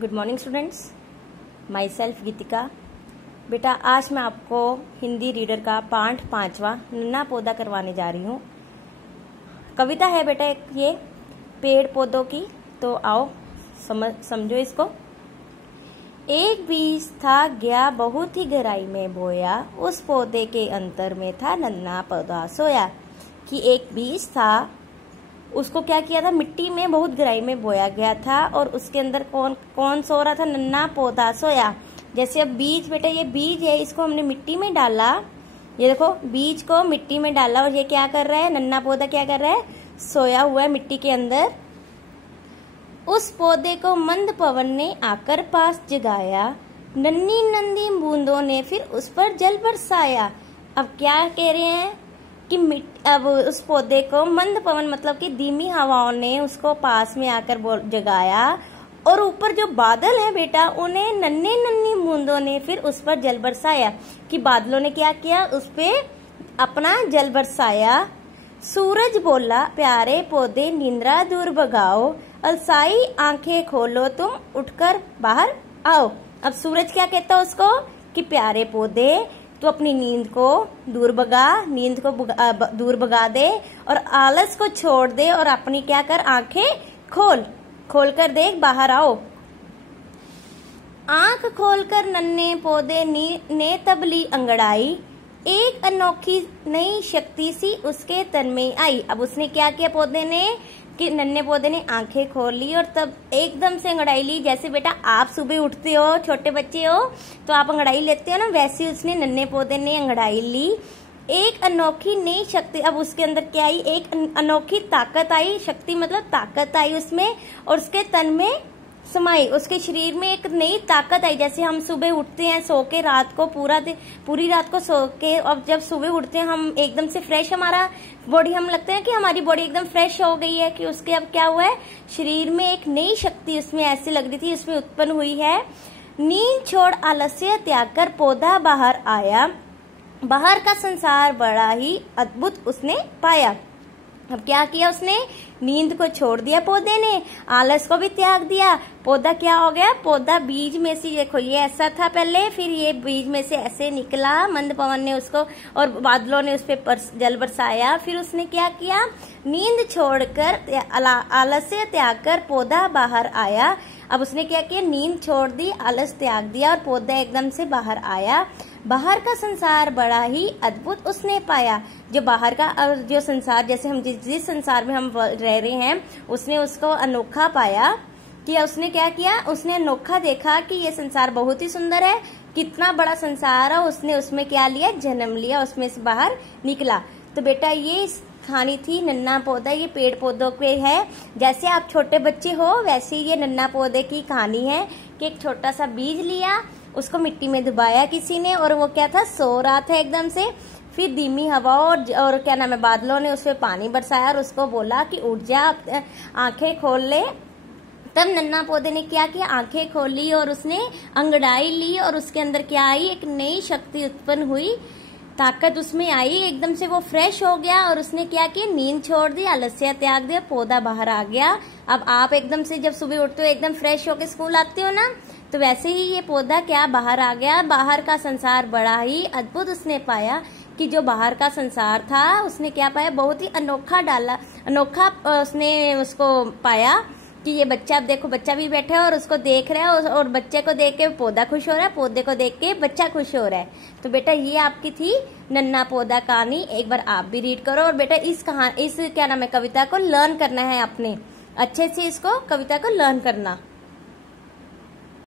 Good morning students, myself Geetika. बेटा आज मैं आपको हिंदी रीडर का पाठ 5वां नन्हा पौधा करवाने जा रही हूँ। कविता है बेटा एक ये पेड़ पौधों की, तो आओ समझो इसको। एक बीज था गया बहुत ही गहराई में बोया, उस पौधे के अंतर में था नन्हा पौधा सोया। कि एक बीज था, उसको क्या किया था, मिट्टी में बहुत गहराई में बोया गया था और उसके अंदर कौन कौन सो रहा था, नन्हा पौधा सोया। जैसे अब बीज, बेटा ये बीज है, इसको हमने मिट्टी में डाला, ये देखो बीज को मिट्टी में डाला और ये क्या कर रहा है, नन्हा पौधा क्या कर रहा है, सोया हुआ है मिट्टी के अंदर। उस पौधे को मंद पवन ने आकर पास जगाया, नन्ही नन्ही बूंदों ने फिर उस पर जल बरसाया। अब क्या कह रहे हैं कि अब उस पौधे को मंद पवन मतलब कि धीमी हवाओं ने उसको पास में आकर जगाया और ऊपर जो बादल है बेटा, उन्हें नन्ही नन्ही बूंदों ने फिर उस पर जल बरसाया। कि बादलों ने क्या किया, उस पे अपना जल बरसाया। सूरज बोला प्यारे पौधे निंद्रा दूर भगाओ, अलसाई आंखें खोलो तुम उठकर बाहर आओ। अब सूरज क्या कहता है उसको कि प्यारे पौधे तो अपनी नींद को दूर भगा, नींद को दूर भगा दे और आलस को छोड़ दे और अपनी क्या कर, आंखें खोल कर देख, बाहर आओ। आंख खोलकर नन्हे पौधे ने तब ली अंगड़ाई, एक अनोखी नई शक्ति सी उसके तन में आई। अब उसने क्या किया, पौधे ने कि नन्हे पौधे ने आंखें खोल ली और तब एकदम से अंगड़ाई ली। जैसे बेटा आप सुबह उठते हो, छोटे बच्चे हो तो आप अंगड़ाई लेते हो ना, वैसे उसने नन्हे पौधे ने अंगड़ाई ली। एक अनोखी नई शक्ति, अब उसके अंदर क्या आई, एक अनोखी ताकत आई, शक्ति मतलब ताकत आई उसमें और उसके तन में समाई, उसके शरीर में एक नई ताकत आई। जैसे हम सुबह उठते हैं सो के, रात को पूरी रात को सो के, और जब सुबह उठते हैं हम एकदम से फ्रेश, हमारा बॉडी, हम लगता है कि हमारी बॉडी एकदम फ्रेश हो गई है, कि उसके अब क्या हुआ है, शरीर में एक नई शक्ति उसमें ऐसी लग रही थी, उसमें उत्पन्न हुई है। नींद छोड़ आलस्य त्याग कर पौधा बाहर आया, बाहर का संसार बड़ा ही अद्भुत उसने पाया। अब क्या किया उसने, नींद को छोड़ दिया पौधे ने, आलस को भी त्याग दिया। पौधा क्या हो गया, पौधा बीज में से, देखो ये ऐसा था पहले, फिर ये बीज में से ऐसे निकला, मंद पवन ने उसको और बादलों ने उस पे जल बरसाया। फिर उसने क्या किया, नींद छोड़कर आलस्य त्याग कर पौधा बाहर आया। अब उसने क्या किया, नींद छोड़ दी, आलस त्याग दिया और पौधा एकदम से बाहर आया। बाहर का संसार बड़ा ही अद्भुत उसने पाया। जो बाहर का जो संसार, जैसे हम जिस संसार में हम रह रहे हैं, उसने उसको अनोखा पाया। कि उसने क्या किया, उसने अनोखा देखा कि ये संसार बहुत ही सुंदर है, कितना बड़ा संसार है, उसने उसमें क्या लिया, जन्म लिया, उसमें से बाहर निकला। तो बेटा ये कहानी थी नन्हा पौधा, ये पेड़ पौधों पे है। जैसे आप छोटे बच्चे हो वैसे ये नन्हा पौधे की कहानी है कि एक छोटा सा बीज लिया, उसको मिट्टी में डुबाया किसी ने और वो क्या था, सो रहा था एकदम से। फिर धीमी हवा और क्या नाम है, बादलों ने उस पर पानी बरसाया और उसको बोला कि उठ जा, आंखें खोल ले। तब नन्हा पौधे ने क्या किया, आंखें खोली और उसने अंगड़ाई ली और उसके अंदर क्या आई, एक नई शक्ति उत्पन्न हुई, ताकत उसमें आई, एकदम से वो फ्रेश हो गया और उसने क्या किया, नींद छोड़ दी, आलस्य त्याग दिया, पौधा बाहर आ गया। अब आप एकदम से जब सुबह उठते हो एकदम फ्रेश होके स्कूल आते हो ना, तो वैसे ही ये पौधा क्या बाहर आ गया। बाहर का संसार बड़ा ही अद्भुत उसने पाया। कि जो बाहर का संसार था उसने क्या पाया, बहुत ही अनोखा उसने उसको पाया। कि ये बच्चा, अब देखो बच्चा भी बैठा है और उसको देख रहा है और बच्चे को देख के पौधा खुश हो रहा है, पौधे को देख के बच्चा खुश हो रहा है। तो बेटा ये आपकी थी नन्हा पौधा कहानी, एक बार आप भी रीड करो और बेटा इस क्या नाम है, कविता को लर्न करना है आपने, अच्छे से इसको कविता को लर्न करना।